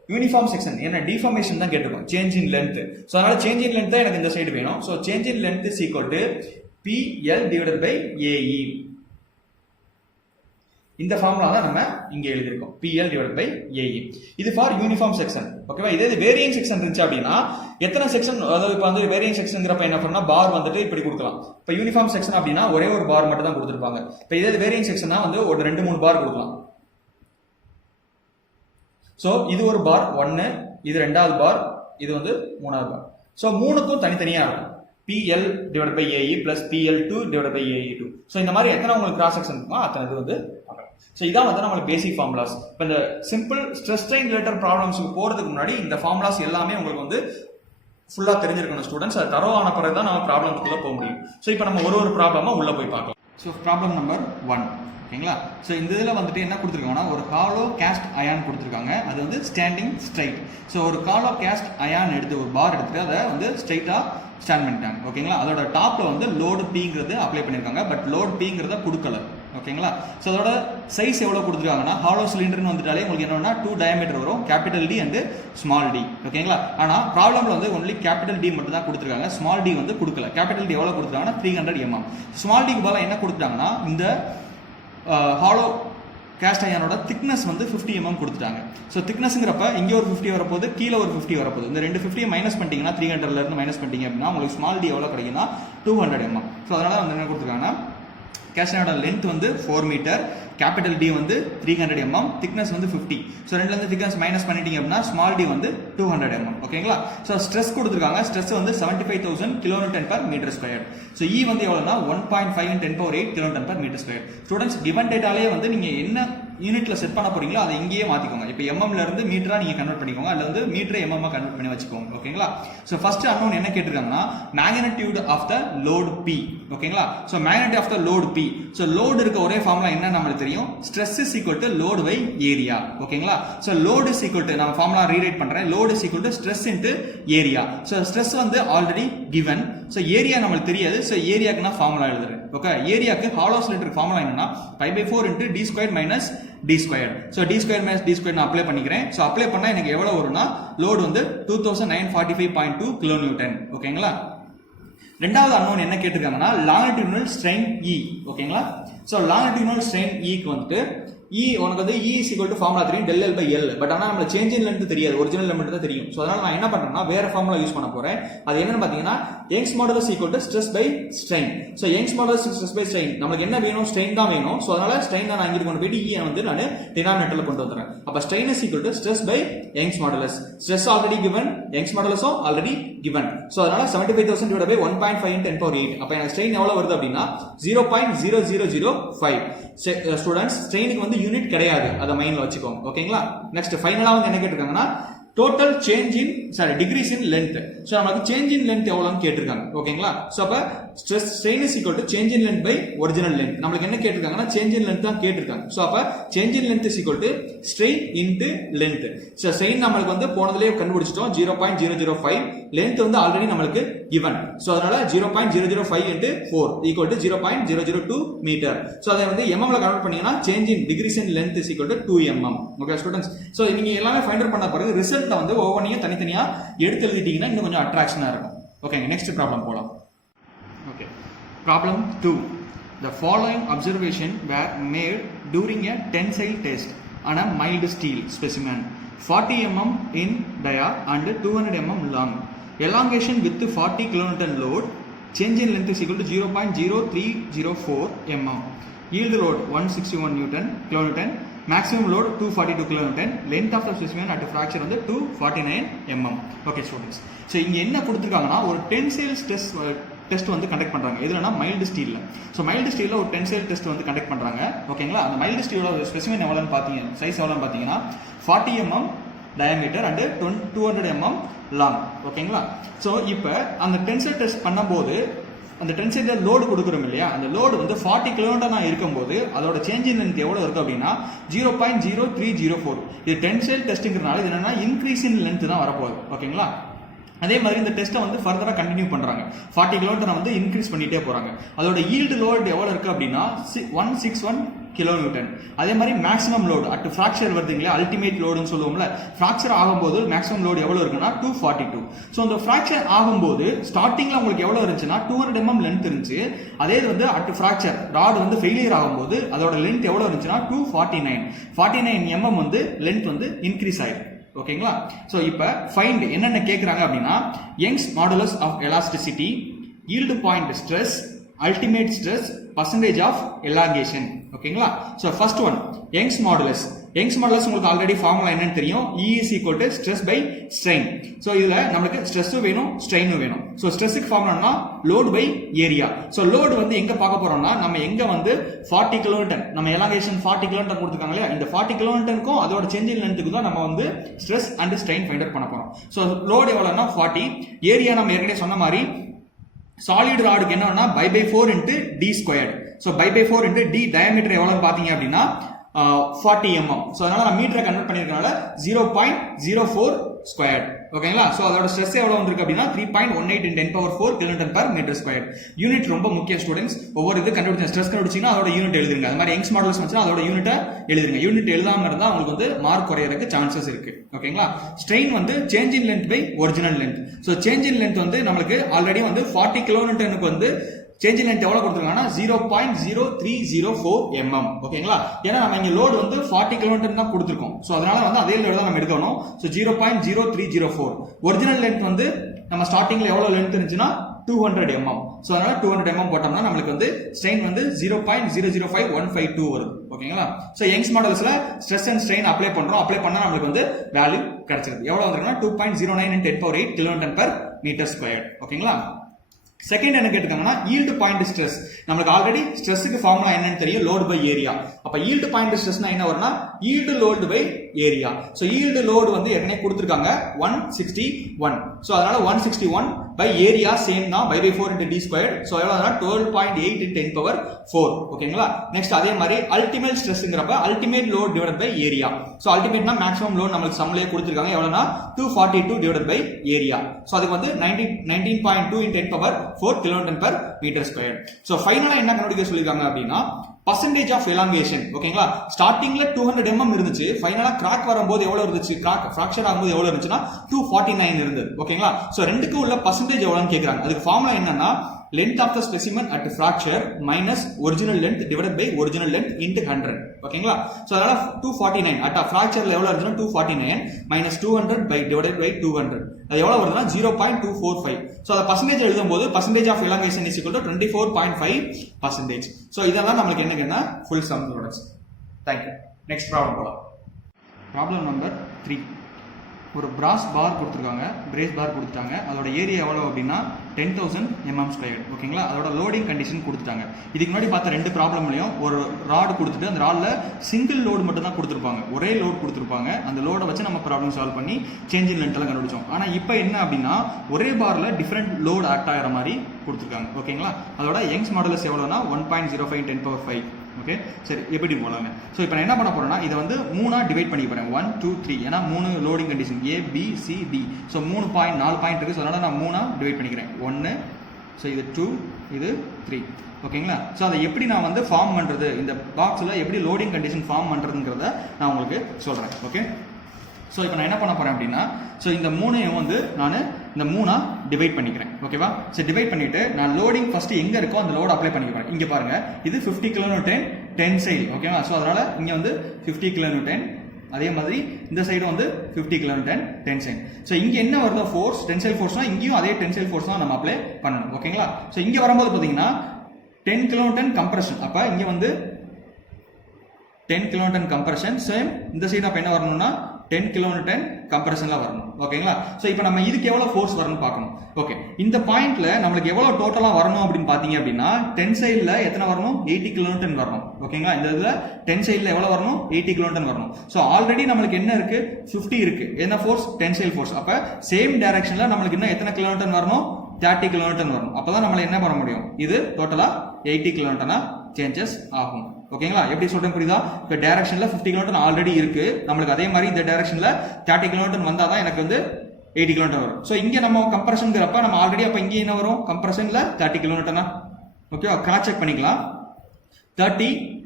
யூனிஃபார்ம் செக்ஷன் என்ன டிஃபார்மேஷன் தான் கேட்டிருக்கோம், சேஞ்ச் இன் லென்த். ஸோ அதனால சேஞ்ச் இன் லென்த் தான் எனக்கு இந்த சைடு வேணும். So change in length is equal to PL divided by AE. இந்த ஃபார்முலா தான் நம்ம இங்க எழுதிருக்கோம், PL டிவைடட் பை AE. இது ஃபார் யூனிஃபார்ம் செக்ஷன். ஓகேவா? இதே வேரியன்ட் செக்ஷன் இருந்துச்சு அப்படின்னா எத்தனை செக்ஷன், அதாவது இப்போ வந்து வேரியன்ட் செக்ஷன்ங்கிறப்ப என்ன பண்ணா பார் வந்துட்டு இப்படி கொடுக்கலாம். இப்போ யூனிஃபார்ம் செக்ஷன் அப்படின்னா ஒரே ஒரு பார் மட்டும் தான் கொடுத்துருப்பாங்க. இப்போ இதே வேரியன்ட் செக்ஷனா வந்து ஒரு 2-3 பார் கொடுக்கலாம். ஸோ இது ஒரு பார் 1, இது 2வது பார், இது வந்து 3வது பார். ஸோ மூணுக்கும் தனித்தனியாக இருக்கும், PL divide by AE plus PL2 divide by AE2. So இந்த மாதிரி எத்தனை உங்களுக்கு கிராஸ் செக்ஷன் இருக்குமோ அத்தனை இது வந்து பார்க்கலாம். ஸோ இதான் வந்து நம்மளுக்கு பேசிக் ஃபார்முலாஸ். இப்போ இந்த சிம்பிள் ஸ்ட்ரெஸ் ஸ்ட்ரெயின் ரிலேட்டட் ப்ராப்ளம்ஸ்க்கு போகிறதுக்கு முன்னாடி இந்த ஃபார்முலாஸ் எல்லாமே உங்களுக்கு வந்து ஃபுல்லாக தெரிஞ்சிருக்கணும் ஸ்டூடெண்ட்ஸ். அது தரவான பிறகு தான் நம்ம ப்ராப்ளம்ஸ்க்குள்ளே போக முடியும். ஸோ இப்போ நம்ம ஒரு ப்ராப்ளமாக உள்ளே போய் பார்க்கலாம். So problem number 1. ஓகேங்களா? ஸோ இந்த இதில் வந்துட்டு என்ன கொடுத்துருக்காங்கன்னா ஒரு ஹாலோ கேஸ்ட் அயான் கொடுத்துருக்காங்க. அது வந்து ஸ்டாண்டிங் ஸ்ட்ரைட். ஸோ ஒரு ஹாலோ கேஸ்ட் அயான் எடுத்து ஒரு பார் எடுத்துட்டு அதை வந்து ஸ்ட்ரைட்டாக ஸ்டாண்ட் பண்ணிட்டாங்க. ஓகேங்களா? அதோட டாப்ல வந்து லோடு Pங்கிறது அப்ளை பண்ணியிருக்காங்க. பட் லோடு Pங்கிறத கொடுக்கல. ஓகேங்களா? ஸோ அதோட சைஸ் எவ்வளோ கொடுத்துருக்காங்கன்னா ஹாலோ சிலிண்டர்னு வந்துட்டாலே உங்களுக்கு என்னன்னா 2 டயமீட்டர் வரும், capital D and small D. ஓகேங்களா? ஆனால் ப்ராப்ளம்ல வந்து ஒன்லி கேபிட்டல் D மட்டும் தான் கொடுத்துருக்காங்க, ஸ்மால் D வந்து கொடுக்கல. கேபிட்டல் D எவ்வளோ கொடுத்துருக்காங்கன்னா 300 mm. ஸ்மால் Dக்கு பதிலாக என்ன கொடுத்துட்டாங்கன்னா இந்த ஹாலோ கேஸ்ட் அயனோட திக்னஸ் வந்து 50 mm கொடுத்துட்டாங்க. ஸோ திக்னஸ்ங்கிறப்ப இங்கே ஒரு 50 வரப்போகுது, கீழே ஒரு 50 வரப்போகுது. இந்த 2 50 மைனஸ் பண்ணிட்டீங்கன்னா 300ல இருந்து மைனஸ் பண்ணிட்டீங்க அப்படின்னா உங்களுக்கு ஸ்மால் D எவ்வளோ கிடைக்குன்னா 200 mm. ஸோ அதனால வந்து என்ன கொடுத்துருக்காங்கன்னா கேஸ்ட் அயனோட லென்த் வந்து 4 மீட்டர், கேபிட்டல் D வந்து 300 mm, திக்னஸ் வந்து 50. ஸோ ரெண்டுலேருந்து திக்னஸ் மைனஸ் பண்ணிட்டீங்க அப்படின்னா ஸ்மால் D வந்து 200 mm. ஓகேங்களா? ஸோ ஸ்ட்ரெஸ் கொடுத்துருக்காங்க. ஸ்ட்ரெஸ் வந்து 75,000 kN/m². ஸோ E வந்து எவ்வளோனா 1.5 × 10⁸ kN/m². ஸ்டூடெண்ட்ஸ் கிவன் டேட்டாலே வந்து நீங்கள் என்ன யூனிட்ல செட் பண்ண போறீங்களோ அதை இங்கேயே மாத்திக்கோங்க. இப்போ mmல இருந்து மீட்டரா நீங்க கன்வெர்ட் பண்ணிக்கோங்க, அல்ல வந்து மீட்டரை mm கன்வெர்ட் பண்ணி வச்சுக்கோங்க. ஓகேங்களா? ஸோ ஃபர்ஸ்ட் அன்னோன் என்ன கேட்டிருக்காங்கன்னா magnitude of the load P. ஓகேங்களா? So magnitude of the load P. So load இருக்க ஒரே ஃபார்முலா என்ன நம்மளுக்கு தெரியும், stress is equal to load by area. ஓகேங்களா? So load is equal to நம்ம ஃபார்முலா ரீரைட் பண்றேன், load is equal to stress into area. So stress வந்து already given. So area நம்மளுக்கு தெரியாது. ஸோ ஏரியாக்கு நான் ஃபார்முலா எழுதுறேன். ஓகே, ஏரியாக்கு ஹாலோ சிலிண்டர் ஃபார்முலா என்னன்னா π/4 × d² - d². So d² - d² நான் அப்ளை பண்ணிக்கிறேன். ஸோ அப்ளை பண்ணா எனக்கு எவ்வளவு வரும்னா லோடு வந்து 2945.2 kN. ஓகேங்களா? ரெண்டாவது அன்னோன் என்ன கேட்டிருக்காங்கன்னா லாங்கிடியூடினல் ஸ்ட்ரெயின் E. ஓகேங்களா? ஸோ லாங்கிடியூடினல் ஸ்ட்ரெயின் Eக்கு வந்துட்டு உனக்கு வந்து E is equal to formula தெரியும் ΔL/L. பட் ஆனால் நம்ம சேஞ்ச் இன் லென்த் தெரியாது, ஒரிஜினல் லென்த் தான் தெரியும். ஸோ அதனால நான் என்ன பண்றேன்னா வேற ஃபார்முலா யூஸ் பண்ண போறேன். அது என்னன்னு பாத்தீங்கன்னா Young's modulus equal to stress by strain. So Young's modulus stress by strain நமக்கு என்ன வேணும், ஸ்ட்ரெயின் தான் வேணும். ஸோ அதனால ஸ்ட்ரெயின் தான் நான் இங்கே கொண்டு போயிட்டு E வந்து நான் டினாமினேட்டர்ல கொண்டு வந்துறேன். அப்ப strain is equal to stress by Young's modulus. Stress already given, Young's மாடுலஸும் already given. So அதனால 75,000 டிவைட் பை 1.5 × 10⁸. அப்ப எனக்கு ஸ்ட்ரெயின் எவ்வளவு வருது அப்படின்னா 0.0005. ஸ்டூடெண்ட்ஸ் ஸ்ட்ரெயினுக்கு வந்து யூனிட் கிடையாது, அதை மைண்ட்ல வச்சுக்கோங்க. ஓகேங்களா? நெக்ஸ்ட் ஃபைனலா வந்து என்ன கேட்டிருக்காங்கன்னா total change in degrees in length. So நமக்கு சேஞ்ச் இன் லென்த் எவ்வளோன்னு கேட்டிருக்காங்க. ஓகேங்களா? ஸோ அப்போ strain is equal to change in length by original length. நம்மளுக்கு என்ன கேட்டிருக்காங்கன்னா சேஞ்ச் இன் லென்த் தான் கேட்டிருக்காங்க. ஸோ அப்போ change in length is equal to strain into length. So strain நம்மளுக்கு வந்து போனதுலேயே கண்டுபிடிச்சிட்டோம் 0.005. லென்த் வந்து ஆல்ரெடி நம்மளுக்கு given. ஸோ அதனால 0.005 × 4 ஈக்குவல் டு 0.002 மீட்டர். ஸோ அதை வந்து mmல கன்வெர்ட் பண்ணீங்கன்னா change in degrees in length is equal to 2 mm. Okay students? So நீங்க எல்லாமே ஃபைண்ட் அவுட் பண்ண பிறகு ரிசல்ட் வந்து ஒவ்வொன்றையும் தனித்தனியா எடுத்து எழுதிட்டீங்கன்னா இன்னும் கொஞ்சம் அட்ராக்ஷனா இருக்கும். ஓகேங்க, நெக்ஸ்ட் ப்ராப்ளம் போலாம். Okay, problem 2. The following observation were made during a tensile test on a mild steel specimen 40 mm in dia and 200 mm long. Elongation with 40 kN load. Change in length is equal to 0.0304 mm. Yield load 161 kN. Maximum load 242 kN. Length of the specimen at fracture வந்து 249 mm. Okay students, so இங்கே என்ன கொடுத்துருக்காங்கன்னா ஒரு tensile test வந்து conduct பண்ணுறாங்க. எதுனா mild ஸ்டீலில். So mild ஸ்டீலில் ஒரு டென்சைல் டெஸ்ட் வந்து கண்டக்ட் பண்ணுறாங்க. ஓகேங்களா? அந்த மைல்டு ஸ்டீலோட ஸ்பெசிமென் எவ்வளோன்னு பார்த்தீங்க, சைஸ் எவ்வளோன்னு பார்த்தீங்கன்னா 40 mm diameter and 200 mm long. ஓகேங்களா? ஸோ இப்போ அந்த டென்சைல் டெஸ்ட் பண்ணும்போது அந்த டென்சைல் லோடு கொடுக்குறோம் இல்லையா, அந்த லோடு வந்து 40 kN இருக்கும்போது அதோட சேஞ்ச் இன் லென்த் எவ்வளோ இருக்கு அப்படின்னா 0.0304. இது டென்சைல் டெஸ்ட்டுங்கிறனால இது என்னன்னா இன்க்ரீஸ் இன் லென்த் தான் வரப்போகுது. ஓகேங்களா? அதே மாதிரி இந்த டெஸ்ட்டை வந்து ஃபர்தராக கண்டினியூ பண்ணுறாங்க. 40 kN வந்து இன்க்ரீஸ் பண்ணிட்டே போகிறாங்க. அதோட ஈல்டு லோடு எவ்வளோ இருக்குது அப்படின்னா 161 கிலோநியூட்டன். அதே மாதிரி மேக்ஸிமம் லோடு அட் ஃபிராக்சர் வருதுங்களா, அல்டிமேட் லோடுன்னு சொல்லுவோம்ல, ஃபிராக்சர் ஆகும்போது மேக்ஸிமம் லோடு எவ்வளவு இருக்குன்னா 242. ஸோ அந்த ஃபிராக்சர் ஆகும்போது ஸ்டார்டிங்ல உங்களுக்கு எவ்வளவு இருந்துச்சுன்னா 200 mm லென்த் இருந்துச்சு. அதே வந்து அட் ஃபிராக்சர் ராட் வந்து ஃபெயிலியர் ஆகும்போது அதோட லென்த் எவ்வளவு இருந்துச்சுன்னா 249 mm வந்து லென்த் வந்து இன்க்ரீஸ் ஆயிருக்கு. ஓகேங்களா? சோ இப்போ ஃபைண்ட் என்னென்ன கேக்குறாங்க அப்படின்னா Young's modulus of elasticity, yield point stress, ultimate stress, percentage of elongation. ஓகேங்களா? So first one Young's modulus. Young's modulus உங்களுக்கு ஆல்ரெடி ஃபார்முலா என்னன்னு தெரியும், E is equal to stress by strain. So இதுல நமக்கு ஸ்ட்ரெஸ்ஸும் வேணும் ஸ்ட்ரெயினும் வேணும். So ஸ்ட்ரெஸ்ஸுக்கு ஃபார்முலானா load by area. So load வந்து எங்க பார்க்க போறோம்னா நம்ம எங்க வந்து 40 கிலோமீட்டர், நம்ம எலாங்கேஷன் 40 கிலோமீட்டர் கொடுத்துருக்காங்க இல்லையா, இந்த 40 கிலோமீட்டருக்கும் அதோட சேஞ்ச் இன் லென்த்துக்கு தான் நம்ம வந்து stress and strain find out பண்ண போறோம். சோ லோடு எவ்வளவுனா 40, ஏரியா நம்ம ஏற்கனவே சொன்ன மாதிரி சாலிட் ராடுக்கு என்னன்னா by by 4 into D squared. So by by 4 into D diameter எவ்வளவு பாத்தீங்க அப்படின்னா 40 mm. ஸோ அதனால நான் மீட்டரை கன்வெர்ட் பண்ணிருக்கனால 0.04 ஸ்கொயர். ஓகேங்களா? ஸோ அதோட ஸ்ட்ரெஸ் எவ்வளவு வந்திருக்கு அப்படின்னா 3.18 × 10⁴ kN/m². யூனிட் ரொம்ப முக்கிய ஸ்டூடெண்ட்ஸ். ஒவ்வொரு இது கண்டுபிடிச்சா ஸ்ட்ரெஸ் கண்டுபிடிச்சீங்கன்னா அதோட யூனிட் எழுதுங்க. அது மாதிரி யங்ஸ் மாடல்ஸ் வந்துச்சுன்னா அதோட யூனிட்டை எழுதுங்க. யூனிட் எழுதாம இருந்தா உங்களுக்கு வந்து மார்க் குறையறதுக்கு சான்சஸ் இருக்கு. ஓகேங்களா? ஸ்ட்ரெயின் வந்து change in length by original length. So change in length வந்து நம்மளுக்கு ஆல்ரெடி வந்து 40 கிலோமீட்டருக்கு வந்து சேஞ்ச் இன் லென்த் எவ்வளவு கொடுத்துருக்காங்கன்னா 0.0304 mm. ஓகேங்களா? ஏன்னா நம்ம இங்க லோடு வந்து 40 கிலோமீட்டர் தான் கொடுத்துருக்கோம். சோ அதனால வந்து அதே லோடு தான் நம்ம எடுக்கணும். சோ 0.0304. ஒரிஜினல் லென்த் வந்து நம்ம ஸ்டார்டிங்ல எவ்வளவு லென்த் இருந்துச்சுன்னா 200 mm. சோ அதனால 200 mm போட்டோம்னா நம்மளுக்கு வந்து ஸ்ட்ரெயின் வந்து 0.005152 வருது. ஓகேங்களா? So Young's மாடல்ஸ்ல stress and strain apply பண்றோம். அப்ளை பண்ணா நம்மளுக்கு வந்து வேல்யூ கிடைச்சிருது. எவ்வளவு வந்திருக்குன்னா 2.09 × 10⁸ kN/m². ஓகேங்களா? செகண்ட் என்ன கேட்டுக்காங்கன்னா yield point stress. நமக்கு ஆல்ரெடி ஸ்ட்ரெஸ்க்கு ஃபார்முலா என்னன்னு தெரியும், லோட் பை ஏரியா. அப்ப yield point stressனா என்ன வரும்னா yield load by area. So yield load வந்து ஏற்கனவே கொடுத்திருக்காங்க 161. சோ அதனால 161 by area சேம் தான் by by 4 × d squared. So எவ்வளவுனா 12.8 × 10⁴. ஓகேங்களா? நெக்ஸ்ட் அதே மாதிரி ultimate ஸ்ட்ரெஸ்ங்கறப்ப ultimate load divided by area. So அல்டிமேட்னா maximum load நமக்கு சம்லயே கொடுத்திருக்காங்க எவ்வளவுனா 242 டிவைடட் பை ஏரியா. சோ அதுக்கு வந்து 19.2 × 10⁴ kN/m². சோ ஃபைனலா என்ன கண்டுபிடிக்க சொல்லிருக்காங்க அப்படின்னா percentage of elongation. ஓகேங்களா? ஸ்டார்டிங்ல 200 mm இருந்துச்சு, ஃபைனலா கிராக் வரும்போது எவ்வளவு இருந்துச்சு, கிராக் ஃபிராக்சர் ஆகும்போது எவ்வளவு இருந்துச்சுன்னா 249 இருந்தது. ஓகேங்களா? சோ ரெண்டுக்கு உள்ள பர்சன்டேஜ் எவ்வளவுன்னு கேக்குறாங்க. அதுக்கு ஃபார்முலா என்னன்னா length of the specimen at fracture minus original length divided by original length into 100. ஓகேங்களா? சோ அதனால 249 at a fracture எவ்வளவு இருந்துச்சுன்னா 249 minus 200 by divided by 200. அது எவ்வளவு வருதுன்னா 0.245. சோ அத பர்சன்டேஜ் எழுதும்போது percentage of elongation is equal to 24.5%. So இதெல்லாம் நமக்கு என்ன கேட்டா full some students. Thank you. Next problem போலாம். Problem number 3. ஒரு பிராஸ் பார் கொடுத்துருக்காங்க, பிரேஸ் பார் கொடுத்துட்டாங்க. அதோட ஏரியா எவ்வளோ அப்படின்னா 10,000 mm². ஓகேங்களா? அதோட லோடிங் கண்டிஷன் கொடுத்துட்டாங்க. இதுக்கு முன்னாடி பார்த்த ரெண்டு ப்ராப்ளம்லையும் ஒரு ராடு கொடுத்துட்டு அந்த ராடில் சிங்கிள் லோடு மட்டும் தான் கொடுத்துருப்பாங்க, ஒரே லோடு கொடுத்துருப்பாங்க. அந்த லோடை வச்சு நம்ம ப்ராப்ளம் சால்வ் பண்ணி சேஞ்ச் இன் லென்த் எல்லாம் கண்டுபிடிச்சோம். ஆனால் இப்போ என்ன அப்படின்னா ஒரே பாரில் டிஃப்ரெண்ட் லோடு ஆக்ட் ஆகிற மாதிரி கொடுத்துருக்காங்க. ஓகேங்களா? அதோட யங்ஸ் மாடுலஸ் எவ்வளோனா 1.05 × 10⁵. ஓகே, சரி எப்படி போலாங்க. ஸோ இப்போ நான் என்ன பண்ண போறேன்னா இதை வந்து 3ஆ டிவைட் பண்ணி போறேன். 1 2 3. ஏன்னா 3 loading condition A B C D. So 4 point இருக்கு. ஸோ அதனால நான் 3ஆ டிவைட் பண்ணிக்கிறேன். 1, ஸோ இது 2, இது 3. ஓகேங்களா? ஸோ அதை எப்படி நான் வந்து ஃபார்ம் பண்றது, இந்த பாக்ஸில் எப்படி லோடிங் கண்டிஷன் ஃபார்ம் பண்றதுங்கிறத நான் உங்களுக்கு சொல்றேன். ஓகே, ஸோ இப்போ நான் என்ன பண்ண போறேன் அப்படின்னா ஸோ இந்த 3ஐயும் வந்து நான் இந்த 3ஆ டிவைட் பண்ணிக்கிறேன். ஓகேவா? சரி, டிவைட் பண்ணிட்டு நான் லோடிங் ஃபர்ஸ்ட் எங்க இருக்கோ அந்த லோட் அப்ளை பண்ணிக்கிறேன். இங்க பாருங்க, இது 50 kN டென்சைல். ஓகேவா? ஸோ அதனால இங்க வந்து 50 kN. அதே மாதிரி இந்த சைடு வந்து 50 kN டென்சைல். ஸோ இங்க என்ன வருதோ ஃபோர்ஸ், டென்சைல் ஃபோர்ஸ்னா இங்கேயும் அதே டென்சைல் ஃபோர்ஸ் தான் நம்ம அப்ளை பண்ணணும். ஓகேங்களா? ஸோ இங்க வரும்போது பாத்தீங்கன்னா 10 kN கம்ப்ரஷன். அப்ப இங்க வந்து 10 kN கம்ப்ரஷன். சேம் இந்த சைடு அப்ப என்ன வரணும்னா 10 kN கம்ப்ரஷன்ல வரணும். ஓகேங்களா? சோ இப்போ நம்ம இதுக்கு எவ்வளவு ஃபோர்ஸ் வரணும் பார்க்கணும். ஓகே, இந்த பாயிண்ட்ல நமக்கு எவ்வளவு டோட்டலா வரணும் அப்படின்னு பாத்தீங்க அப்படின்னா டென்சைல்ல எத்தனை வரணும், 80 kN வரணும். ஓகேங்களா? இந்த இதுல டென்சைல்ல எவ்வளவு வரணும், 80 kN வரணும். சோ ஆல்ரெடி நமக்கு என்ன இருக்கு, 50 இருக்கு. என்ன ஃபோர்ஸ், டென்சைல் ஃபோர்ஸ். அப்ப சேம் டைரக்ஷன்ல நமக்கு இன்னும் எத்தனை kN வரணும், 30 kN வரணும். அப்பதான் நம்மளால என்ன பண்ண முடியும், இது டோட்டலா 80 kN சேஞ்சஸ் ஆகும். ஓகேங்களா? எப்படி சொல்றேன் புரியுதா? இப்ப டைரக்ஷன்ல 50 kN ஆல்ரெடி இருக்கு. நம்மளுக்கு அதே மாதிரி இந்த டைரக்ஷன்ல 30 kN வந்தாதான் எனக்கு வந்து 80 kN வரும். சோ இங்க நம்ம கம்ப்ரஷன்ங்கிறப்ப நம்ம ஆல்ரெடி அப்ப இங்க என்ன வரும், கம்ப்ரஷன்ல 30 kN. ஓகேவா? கிராஸ் செக் பண்ணிக்கலாம். 30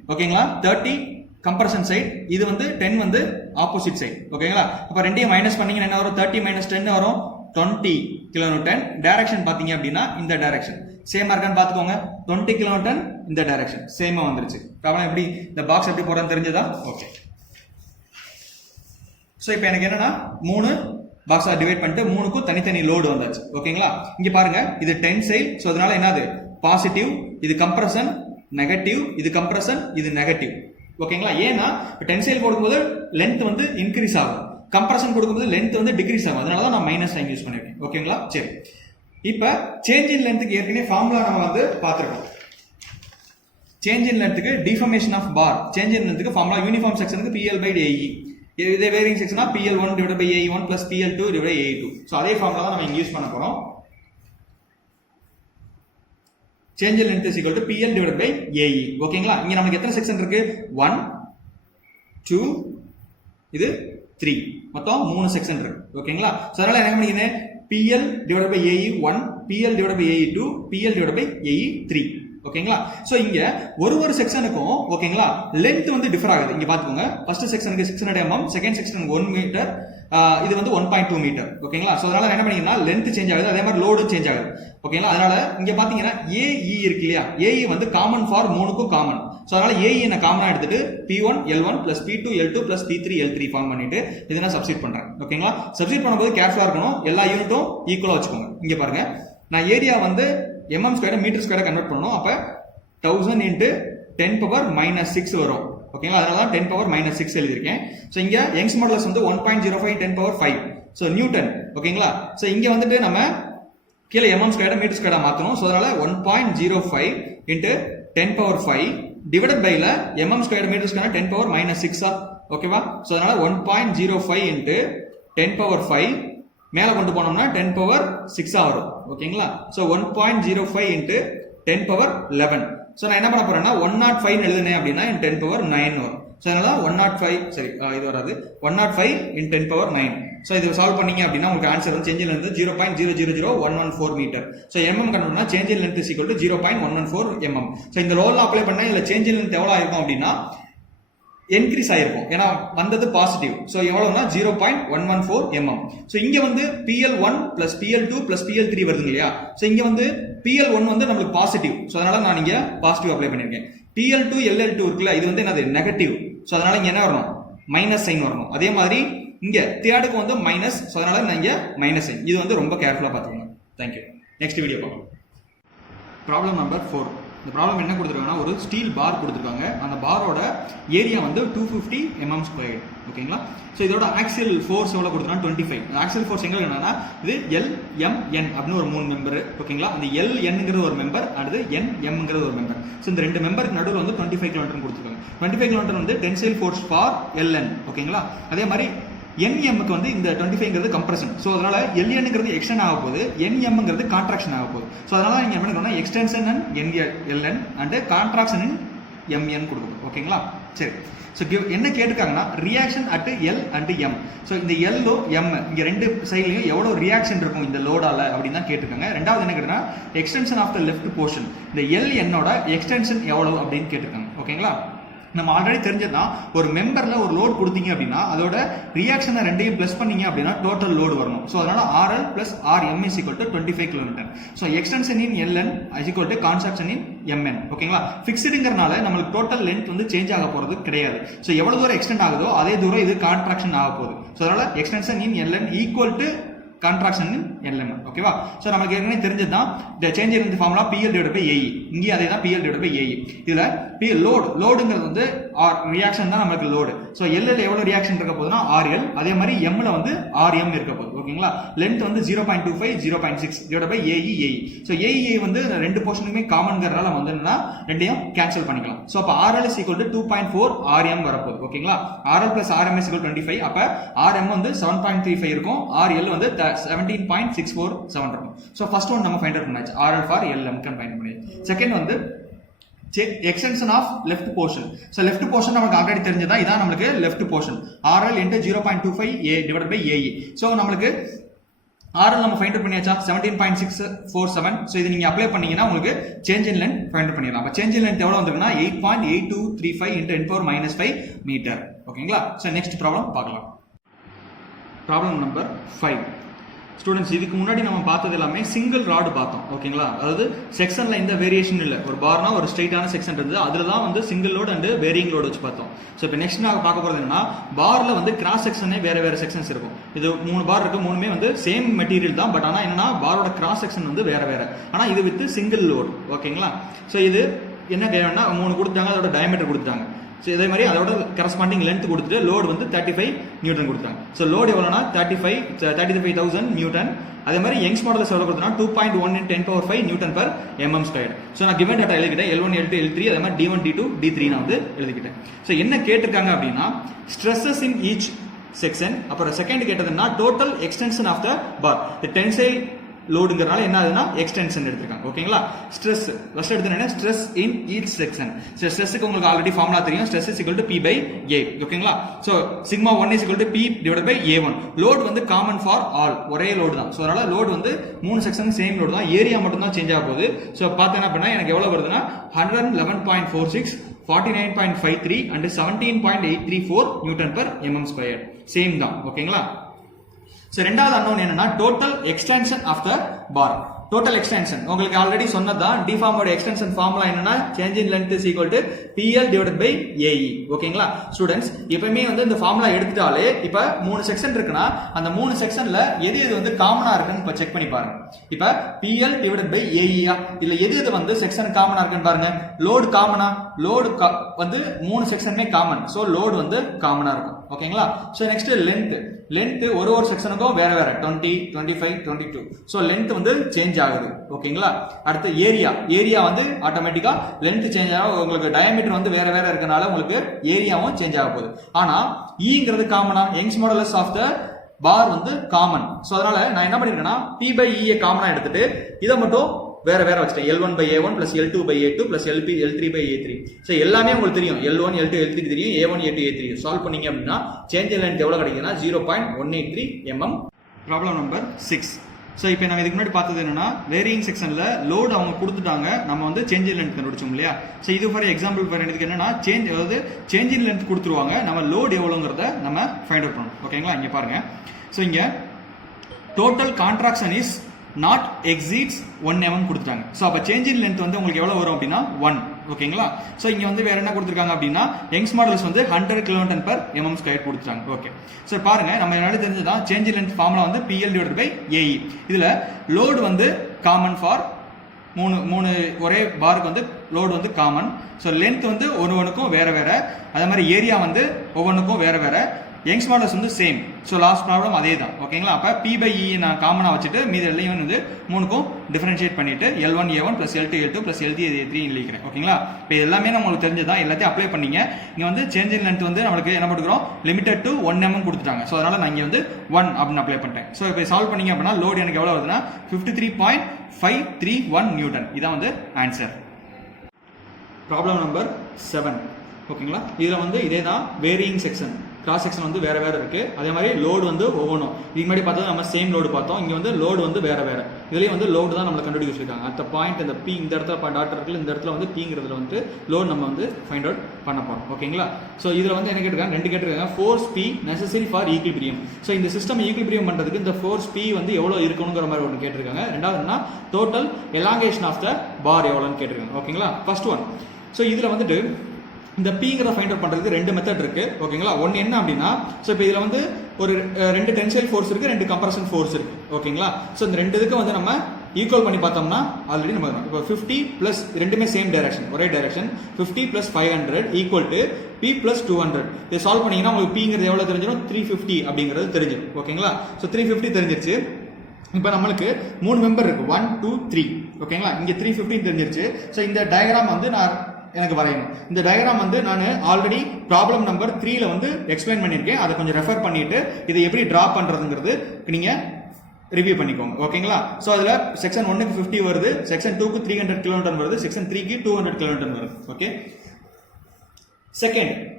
ஓகேங்களா 30 கம்ப்ரஷன் சைடு, இது வந்து 10 வந்து ஆப்போசிட் சைடு. ஓகேங்களா அப்ப ரெண்டையும் மைனஸ் பண்ணீங்கன்னா என்ன வரும் 30 - 10 வரும் 20 கிலோநியூட்டன். டைரக்ஷன் பாத்தீங்க அப்படின்னா இந்த டைரக்ஷன் சேமா இருக்கான்னு பாத்துக்கோங்க. 20 கிலோநியூட்டன் இந்த டைரக்ஷன் சேமா வந்துருச்சு. ப்ராப்ளம் எப்படி இந்த பாக்ஸ் எப்படி போறதுன்னு தெரிஞ்சதா? ஓகே. சோ இப்போ எனக்கு என்னன்னா 3 பாக்ஸா டிவைட் பண்ணிட்டு 3க்கும் தனித்தனி லோடு வந்தாச்சு. ஓகேங்களா இங்க பாருங்க இது டென்சைல். சோ அதனால என்னது பாசிட்டிவ், இது கம்ப்ரஷன் நெகட்டிவ், இது கம்ப்ரஷன் இது நெகட்டிவ். ஓகேங்களா ஏன்னா டென்சைல் போடும்போது லென்த் வந்து இன்க்ரீஸ் ஆகும், கம்ப்ரஷன் கொடுக்கும்போது லென்த் வந்து டிக்ரீஸ் ஆகும். அதனால தான் நான் மைனஸ் சைன் யூஸ் பண்ணிருக்கேன். ஓகேங்களா சரி. இப்போ சேஞ்ச் இன் லென்த்துக்கு ஏற்கனவே ஃபார்முலா நம்ம வந்து பார்த்திருக்கோம். Change in லென்த்துக்கு deformation of bar, change in லென்த்துக்கு formula uniform செக்ஷனுக்கு PL/AE, இதே varying செக்ஷனா PL1 / AE1 + PL2 / AE2. So அதே ஃபார்முலா தான் நம்ம இங்க யூஸ் பண்ண போறோம். Change in length = PL / AE. ஓகேங்களா இங்க நமக்கு எத்தனை செக்ஷன் இருக்கு 1 2 இது 3 மொத்தம் 3 செக்ஷன் இருக்கு. ஓகேங்களா சோ அதனால என்ன பண்ணிக்கிறேன் PL / AE1 PL / AE2 PL / AE3. ஓகேங்களா சோ இங்க ஒரு செக்ஷனுக்கும் ஓகேங்களா லென்த் வந்து டிஃபர் ஆகுது. இங்க பாத்துக்கோங்க ஃபர்ஸ்ட் செக்ஷனுக்கு 600 mm, செகண்ட் செக்ஷனுக்கு 1 மீட்டர், இது வந்து 1.2 மீட்டர். ஓகேங்களா சோ அதனால என்ன பண்ணீங்கன்னா லென்த் சேஞ்ச் ஆகுது, அதே மாதிரி லோடும் சேஞ்ச் ஆகுது. ஓகேங்களா அதனால இங்க பாத்தீங்கன்னா AE இருக்கு இல்லையா, AE வந்து காமன் ஃபார் 3க்கும் காமன். சோ அதனால AE என்ன காமனா எடுத்துட்டு P1 L1 + P2 L2 + P3 L3 form பண்ணிட்டு இத நான் சப்ஸ்டிட் பண்றேன். ஓகேங்களா சப்ஸ்டிட் பண்ணும்போது கேர்ஃபுல்லா இருக்கணும், எல்லா யூனிட்டும் ஈக்குவலா வச்சுக்கோங்க. இங்க பாருங்க நான் ஏரியா வந்து mm² மீட்டர்² கன்வெர்ட் பண்ணனும். அப்ப 1000 × 10⁻⁻6 வரும். ஓகேங்களா அதனால தான் 10⁻⁻6 எழுதிருக்கேன். சோ இங்க யங்ஸ் மாடுலஸ் வந்து 1.05 × 10⁻5. So Newton. ஓகேங்களா சோ இங்க வந்துட்டு நம்ம கீழ mm² மீட்டர்² மாத்தணும். சோ அதனால 1.05 × 10⁻5 டிவைடட் பை ல mm² மீட்டர்² 10⁻⁻6. ஓகேவா சோ அதனால 1.05 × 10⁻5 மேல கொண்டு போனோம்னா 10⁻6 வரும். ஓகேங்களா சோ 1.05 × 10⁻11. சோ நான் என்ன பண்ண போறேன்னா 105 எழுதுனேன் அப்படின்னா 10⁻9 வரும். சோ அதனால 105 சரி இது வராது 105 × 10⁻9. சோ இது சால்வ் பண்ணீங்க அப்படின்னா உங்களுக்கு ஆன்சர் வந்து change in length 0.000114 metre. So mm கண்டுபிடிச்சா change in length = 0.114 mm. So இந்த லோல அப்ளை பண்ணா இல்ல சேஞ்ச் இன் லென்த் எவ்வளவு ஆயிருக்கும் அப்படின்னா இன்க்ரீஸ் ஆயிருக்கும், ஏன்னா வந்தது பாசிட்டிவ். So எவ்வளவுனா 0.114 mm. சோ இங்க வந்து PL1 + PL2 + PL3 வருது இல்லையா, சோ இங்க வந்து PL1 வந்து நமக்கு பாசிட்டிவ். சோ அதனால நான் இங்க பாசிட்டிவ் அப்ளை பண்ணிருக்கேன். PL2 LL2 இருக்குல்ல இது வந்து என்னது நெகட்டிவ். சோ அதனால இங்க என்ன வரணும் மைனஸ் சைன் வரணும். அதே மாதிரி இங்க தேர்டுக்கு வந்து மைனஸ். சோ அதனால நான் இங்க மைனஸ் சைன். இது வந்து ரொம்ப கேர்ஃபுல்லா பாத்துக்கோங்க. Thank you. நெக்ஸ்ட் வீடியோ பார்க்கலாம். Problem number 4. இந்த ப்ராப்ளம் என்ன கொடுத்துருக்காங்கன்னா ஒரு ஸ்டீல் பார் கொடுத்துருக்காங்க. அந்த பாரோட ஏரியா வந்து 250 mm². ஓகேங்களா ஸோ இதோட ஆக்சியல் ஃபோர்ஸ் எவ்வளோ கொடுத்துருக்காங்க 25. ஆக்சியல் ஃபோர்ஸ் எங்கே என்னன்னா இது LMN அப்படின்னு ஒரு 3 மெம்பர். ஓகேங்களா அந்த LNங்கிறது ஒரு மெம்பர், அடுத்து NMங்கிறது ஒரு மெம்பர். ஸோ இந்த 2 மெம்பருக்கு நடுவில் வந்து 25 kN கொடுத்துருக்காங்க. 25 kN வந்து டென்சைல் ஃபோர்ஸ் ஃபார் LN. ஓகேங்களா அதே மாதிரி NMக்கு வந்து இந்த 25ங்கிறது கம்ப்ரஷன். ஸோ அதனால LNங்கிறது எக்ஸ்டெண்ட் ஆக போகுது, NMங்கிறது கான்ட்ராக்ஷன் ஆக போகுது. ஸோ அதனால நீங்க என்ன பண்ணணும்னா extension and LN and contraction in MN கொடுக்கணும். ஓகேங்களா சரி. ஸோ என்ன கேட்டுருக்காங்கன்னா reaction at L and M. So இந்த L M இங்க ரெண்டு சைட்லையும் எவ்வளவு ரியாக்ஷன் இருக்கும் இந்த லோடால அப்படின்னு தான் கேட்டிருக்காங்க. ரெண்டாவது என்ன கேட்டா extension of the left portion, இந்த LN-ஓட எக்ஸ்டென்ஷன் எவ்வளவு அப்படின்னு கேட்டிருக்காங்க. ஓகேங்களா நம்ம ஆல்ரெடி தெரிஞ்சதுதான் ஒரு மெம்பர்ல ஒரு லோட் கொடுத்தீங்க அப்படின்னா அதோட ரியாக்ஷனை ரெண்டையும் பிளஸ் பண்ணீங்க அப்படின்னா டோட்டல் லோடு வரணும். ஸோ அதனால RL + RM = 25 kN. So extension இன் LN = கான்ட்ராக்ஷன் இன் MN. ஓகேங்களா ஃபிக்ஸ்டுங்கிறனால நம்மளுக்கு டோட்டல் லென்த் வந்து சேஞ்ச் ஆக போறது கிடையாது. ஸோ எவ்வளவு தூரம் எக்ஸ்டெண்ட் ஆகுதோ அதே தூரம் இது கான்ட்ராக்ஷன் ஆக போகுது. ஸோ அதனால எக்ஸ்டென்ஷன் இன் LN = கான்ட்ராக்ஷன் இன் LM. ஓகேவா ஸோ நமக்கு ஏற்கனவே தெரிஞ்சதுதான் இந்த change in formula PL / AE. இங்கே அதே தான் PL / AE. இதுல லோடுங்கிறது வந்து ரியாக்ஷன் தான் நமக்கு லோடு. ஸோ L எவ்வளவு ரியாக்ஷன் இருக்க போகுதுன்னா RL, அதே மாதிரி Mல வந்து RM இருக்க போகுது. ஓகேங்களா லென்த் வந்து 0.25 0.6 / AE. ஸோ AE வந்து ரெண்டு போர்ஷனுக்குமே காமன்ங்கிறனால நம்ம வந்து என்னன்னா ரெண்டையும் கேன்சல் பண்ணிக்கலாம். ஸோ அப்போ RL = 2.4 RM வரப்போகுது. ஓகேங்களா RL + RM = 25. அப்ப RM வந்து 7.35 இருக்கும், RL வந்து 17.647 இருக்கும். ஸோ ஃபர்ஸ்ட் ஒன் நம்ம find out பண்ணாச்சு, RL for LM find பண்ணியாச்சு. செகண்ட் வந்து extension of left portion. So left portion நமக்கு ஆல்ரெடி தெரிஞ்சதா, இதான் நமக்கு left portion RL × 0.25 A / AE. So நம்மளுக்கு RL நம்ம ஃபைண்ட் அவுட் பண்ணியாச்சா 17.647. ஸோ இது நீங்க அப்ளை பண்ணீங்கன்னா உங்களுக்கு change in length find out பண்ணிடலாம். அப்போ சேஞ்ச் இன் லென்த் எவ்வளவு வந்திருக்குன்னா 8.8235 × 10⁻⁵ மீட்டர். ஓகேங்களா? ஸோ நெக்ஸ்ட் ப்ராப்ளம் பார்க்கலாம். Problem number 5. ஸ்டூடெண்ட்ஸ், இதுக்கு முன்னாடி நம்ம பார்த்தது எல்லாமே சிங்கிள் ராடு பார்த்தோம். ஓகேங்களா? அதாவது செக்ஷன்ல இந்த வேரியேஷன் இல்லை. ஒரு பார்னா ஒரு ஸ்ட்ரைட்டான செக்ஷன் இருந்தது, அதுல தான் வந்து single load and varying load வச்சு பார்த்தோம். ஸோ இப்போ நெக்ஸ்ட் நாங்கள் பார்க்க போகிறது என்னன்னா, பார்ல வந்து கிராஸ் செக்ஷனே வேற வேற செக்ஷன்ஸ் இருக்கும். இது 3 பார் இருக்கு, 3மே வந்து சேம் மெட்டீரியல் தான். பட் ஆனால் என்னன்னா பாரோட கிராஸ் செக்ஷன் வந்து வேற வேற. ஆனால் இது வித் சிங்கிள் லோட். ஓகேங்களா? ஸோ இது என்ன வேணும்னா 3 கொடுத்தாங்க, அதோட டயமீட்டர் கொடுத்தாங்க. ஸோ இதே மாதிரி அதோட கரஸ்பாண்டிங் லென்த் கொடுத்துட்டு லோடு வந்து 35 நியூட்டன் கொடுத்தாங்க. ஸோ லோடு எவ்வளோனா 35,000 நியூட்டன். அதே மாதிரி யங்ஸ் மாடல்ஸ் எவ்வளோ கொடுத்தா 2.1 × 10⁵ நியூட்டன் per mm². ஸோ நான் given data எழுதிக்கிட்டேன். L1, L2, L3, அதே மாதிரி D1, D2, D3 நான் வந்து எழுதிக்கிட்டேன். ஸோ என்ன கேட்டிருக்காங்க அப்படின்னா, ஸ்ட்ரெஸ்ஸஸ் இன் ஈச் செக்ஷன். அப்புறம் second கேட்டதுன்னா total extension of the bar. Tensile லோடுங்கிறனால என்ன ஆகுதுன்னா எக்ஸ்டென்ஷன் எடுத்துருக்காங்க. ஓகேங்களா? ஸ்ட்ரெஸ் ஃபர்ஸ்ட் எடுத்தோன்னா ஸ்ட்ரெஸ் இன் ஈச் செக்ஷன். ஸ்ட்ரெஸ்க்கு உங்களுக்கு ஆல்ரெடி ஃபார்முலா தெரியும். Stress is equal to P/A. ஓகேங்களா? So σ1 is equal to P/A1. Load வந்து காமன் ஃபார் ஆல், ஒரே லோடு தான். ஸோ அதனால லோடு வந்து 3 செக்ஷன் சேம் லோடு தான், ஏரியா மட்டும் தான் சேஞ்ச் ஆக போகுது. ஸோ பார்த்தேன்னா அப்படின்னா எனக்கு எவ்வளவு வருதுன்னா 111.46, 49.53 and 17.834 Newton per mm². Same தான். ஓகேங்களா? ஸோ ரெண்டாவது அன்னோன் என்னன்னா total extension of the bar. Total extension உங்களுக்கு ஆல்ரெடி சொன்னதான். டிஃபார்மோட எக்ஸ்டென்ஷன் ஃபார்முலா என்னன்னா change in length is equal to PL/AE. ஓகேங்களா ஸ்டூடெண்ட்ஸ்? எப்பவுமே வந்து இந்த ஃபார்முலா எடுத்துட்டாலே இப்ப 3 செக்ஷன் இருக்குன்னா அந்த 3 செக்ஷன்ல எது எது வந்து காமனா இருக்குன்னு இப்ப செக் பண்ணி பாருங்க. இப்ப PL/AE இல்ல எது எது வந்து செக்ஷன் காமனா இருக்குன்னு பாருங்க. லோடு காமனா, லோடு வந்து 3 செக்ஷனுமே காமன். ஸோ லோடு வந்து காமனா இருக்கும். ஓகேங்களா? ஸோ நெக்ஸ்ட் லென்த் ஒரு செக்ஷனுக்கும் வேற வேற 20, 25, 22. ஸோ லென்த் வந்து சேஞ்ச் ஆகுது. ஓகேங்களா? அடுத்து ஏரியா வந்து ஆட்டோமேட்டிக்கா லென்த் சேஞ்ச் ஆகும். உங்களுக்கு டயமீட்டர் வந்து வேற வேற இருக்கனால உங்களுக்கு ஏரியாவும் சேஞ்ச் ஆக போகுது. ஆனா ஈங்கிறது காமனா, யங்ஸ் மாடுலஸ் ஆஃப் த பார் வந்து காமன். ஸோ அதனால நான் என்ன பண்ணிருக்கேன்னா P/E காமனா எடுத்துட்டு இதை மட்டும் வேற வேற வச்சுட்டேன். L1/A1 plus L2/A2 plus L3/A3. So எல்லாமே உங்களுக்கு தெரியும். L1, L2, L3 தெரியும். A1, A2, A3 சால்வ் பண்ணீங்க அப்படின்னா சேஞ்ச் இன் லென்த் எவ்வளவு கிடைக்குதுன்னா 0.183 mm. Problem number 6. ஸோ இப்போ நம்ம இதுக்கு முன்னாடி பார்த்தது என்னன்னா வேரியிங் செக்ஷன்ல லோடு அவங்க கொடுத்துட்டாங்க, நம்ம வந்து சேஞ்ச் இன் லென்த் கண்டுபிடிச்சோம் இல்லையா? ஸோ இது ஃபார் எக்ஸாம்பிள் ஃபார் எனக்கு என்னன்னா சேஞ்ச் இன் லென்த் கொடுத்துருவாங்க, நம்ம லோடு எவ்வளோங்கிறத நம்ம ஃபைண்ட் அவுட் பண்ணணும். ஓகேங்களா? இங்க பாருங்க. ஸோ இங்க total contraction is not exceeds 1 mm கொடுத்துட்டாங்க. ஸோ அப்போ சேஞ்ச் இன் லென்த் வந்து உங்களுக்கு எவ்வளோ வரும் அப்படின்னா 1. ஓகேங்களா? ஸோ இங்கே வந்து வேற என்ன கொடுத்துருக்காங்க அப்படின்னா யங்ஸ் மாடல்ஸ் வந்து 100 kN per mm² கொடுத்துட்டாங்க. ஓகே. ஸோ பாருங்க, நம்ம என்னால தெரிஞ்சதான் சேஞ்ச் இன் லென்த் ஃபார்முலா வந்து PL/AE. இதுல லோடு வந்து காமன் ஃபார் 3 ஒரே பாருக்கு வந்து லோடு வந்து காமன். ஸோ லென்த் வந்து ஒவ்வொன்றுக்கும் வேற வேற, அதே மாதிரி ஏரியா வந்து ஒவ்வொன்றுக்கும் வேற வேற. யங்ஸ் மாடல்ஸ் வந்து சேம். ஸோ லாஸ்ட் ப்ராப்ளம் அதே தான். ஓகேங்களா? அப்போ P/E நான் காமனாக வச்சுட்டு மீதி எல்லாம் வந்து 3க்கும் டிஃபரன்ஷியேட் பண்ணிட்டு L1/A1 plus L2/A2 plus L3/A3 எழுதிக்கிறேன். ஓகேங்களா? இப்போ எல்லாமே நம்மளுக்கு தெரிஞ்சதான், எல்லாத்தையும் அப்ளை பண்ணீங்க. இங்கே வந்து சேஞ்ச் இன் லென்த் வந்து நம்மளுக்கு என்ன பண்ணுறோம், லிமிட்டட் டு 1 mm கொடுத்துட்டாங்க. ஸோ அதனால நான் இங்கே வந்து 1 அப்படின்னு அப்ளை பண்ணிட்டேன். ஸோ இப்போ சால்வ் பண்ணீங்க அப்படின்னா லோடு எனக்கு எவ்வளோ வருதுன்னா 53.531 நியூட்டன். இதான் வந்து ஆன்சர். Problem number 7. ஓகேங்களா? இதில் வந்து இதே தான் வேரியிங் செக்ஷன். கிராஸ் செக்ஷன் வந்து வேற வேற இருக்கு. அதே மாதிரி லோடு வந்து ஒவ்வொன்றும் இதுக்கு முன்னாடி பார்த்தா நம்ம சேம் லோடு பார்த்தோம். இங்க வந்து லோடு வந்து வேற வேற. இதுலயும் வந்து லோடு தான் நம்ம கண்டுபிடிச்சு வச்சிருக்காங்க. அந்த பாயிண்ட் இந்த P இந்த இடத்துல டாட் இருக்குல்ல, இந்த இடத்துல வந்து Pங்கிறதுல வந்து லோடு நம்ம வந்து ஃபைண்ட் அவுட் பண்ண போறோம். ஓகேங்களா? ஸோ இதுல வந்து என்ன கேட்டிருக்காங்க, 2 கேட்டிருக்காங்க. Force P necessary for equilibrium. So இந்த சிஸ்டம் ஈக்விலிபிரியம் பண்றதுக்கு இந்த ஃபோர்ஸ் P வந்து எவ்வளவு இருக்கணுங்கிற மாதிரி ஒன்று கேட்டிருக்காங்க. ரெண்டாவது என்ன, டோட்டல் எலாங்கேஷன் ஆஃப் த பார் எவ்வளோன்னு கேட்டிருக்காங்க. ஓகேங்களா? First one. ஸோ இதுல வந்துட்டு இந்த Pங்கிறத ஃபைண்ட் அவுட் பண்றதுக்கு 2 மெத்தட் இருக்கு. ஓகேங்களா? ஒன்னு என்ன அப்படின்னா, ஸோ இப்போ இதுல வந்து ஒரு 2 டென்சைல் ஃபோர்ஸ் இருக்கு, 2 கம்ப்ரஷன் ஃபோர்ஸ் இருக்கு. ஓகேங்களா? ஸோ இந்த 2 இதுக்கு வந்து நம்ம ஈக்குவல் பண்ணி பார்த்தோம்னா ஆல்ரெடி நம்ம இப்போ 50 பிளஸ் ரெண்டுமே சேம் டைரக்ஷன், ஒரே direction. 50 plus 500 equal to P plus 200. இதை சால்வ் பண்ணீங்கன்னா உங்களுக்கு Pங்கிறது எவ்வளவு தெரிஞ்சிடும், 350 அப்படிங்கிறது தெரிஞ்சிடும். ஓகேங்களா? ஸோ 350 தெரிஞ்சிருச்சு. இப்போ நம்மளுக்கு 3 மெம்பர் இருக்கு, 1 2 3. ஓகேங்களா? இங்க 350 தெரிஞ்சிருச்சு. ஸோ இந்த டயக்ராம் வந்து நான் எனக்கு வரையணும். இந்த டயக்ராம் வந்து நான் ஆல்ரெடி ப்ராப்ளம் நம்பர் 3ல வந்து எக்ஸ்பிளைன் பண்ணியிருக்கேன். அதை கொஞ்சம் ரெஃபர் பண்ணிட்டு இதை எப்படி டிரா பண்றதுங்கிறது நீங்க ரிவ்யூ பண்ணிக்கோங்க. ஓகேங்களா? ஸோ அதுல செக்ஷன் 1க்கு 50 வருது, செக்ஷன் 2க்கு 300 kN வருது, செக்ஷன் 3க்கு 200 kN வருது. Okay. Second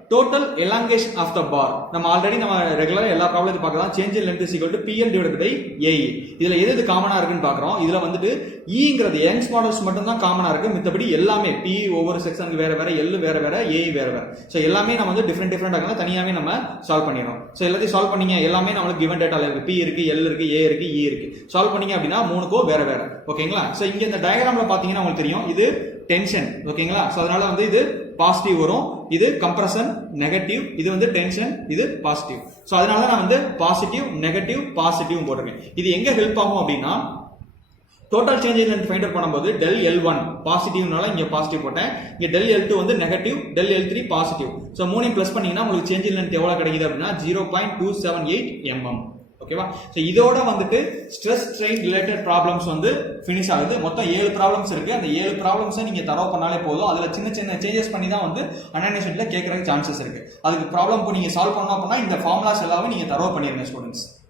total elongation of the பார் நம்ம ஆல்ரெடி நம்ம ரெகுலரா எல்லா ப்ராப்ளத்தையும் பார்க்கலாம். Change in length is equal to PL divided by AE. இதுல எது காமனா இருக்குன்னு பார்க்கறோம். இதுல வந்துட்டு ஈங்கிறது யங்ஸ் மாடல்ஸ் மட்டும் தான் காமனா இருக்கு. மித்தபடி எல்லாமே P ஒவ்வொரு செக்ஷனுக்கு வேற வேற, L வேற வேற, AE வேற வேற. சோ எல்லாமே நம்ம வந்து டிஃபரெண்ட் ஆகலாம், தனியாவே நம்ம சால்வ் பண்ணிரோம். சோ எல்லாத்தையும் சால்வ் பண்ணீங்க, எல்லாமே நமக்கு given டேட்டால இருக்கு. P இருக்கு, L இருக்கு, A இருக்கு, E இருக்கு. சால்வ் பண்ணீங்க அப்படினா மூணுக்கோ வேற வேற. ஓகேங்களா? சோ இங்க இந்த டயகிராம்ல பாத்தீங்கன்னா உங்களுக்கு தெரியும் இது டென்ஷன். ஓகேங்களா? சோ அதனால வந்து இது பாசிட்டிவ் வரும், இது கம்ப்ரஷன் நெகட்டிவ், இது வந்து டென்ஷன், இது பாசிட்டிவ். சோ அதனால நான் வந்து பாசிட்டிவ் நெகட்டிவ் பாசிட்டிவ் போட்டிருக்கேன். இது எங்க ஹெல்ப் ஆகும் அப்படின்னா total change in length find out பண்ணும்போது del L1 பாசிட்டிவ்னால இங்க பாசிட்டிவ் போட்டேன், இங்க del L2 வந்து negative, del L3 positive. So மூணையும் பிளஸ் பண்ணீங்கன்னா உங்களுக்கு சேஞ்ச் இன் லென்த் எவ்வளவு கிடைக்குது அப்படின்னா 0.278 mm. ஓகேவா? சோ இதோட வந்துட்டு ஸ்ட்ரெஸ் ஸ்ட்ரெயின் ரிலேட்டட் ப்ராப்ளம்ஸ் வந்து ஃபினிஷ் ஆகுது. மொத்தம் 7 ப்ராப்ளம்ஸ் இருக்கு. அந்த 7 ப்ராப்ளம்ஸை நீங்க தரவு பண்ணாலே போதும். அதுல சின்ன சின்ன சேஞ்சஸ் பண்ணி தான் வந்து அனானிமேஷன்ல கேட்கறதுக்கு சான்சஸ் இருக்கு. அதுக்கு ப்ராப்ளம் நீங்க சால்வ் பண்ணணும் அப்படின்னா இந்த ஃபார்முலாஸ் எல்லாமே நீங்க தரவு பண்ணிருங்க ஸ்டூடெண்ட்ஸ்.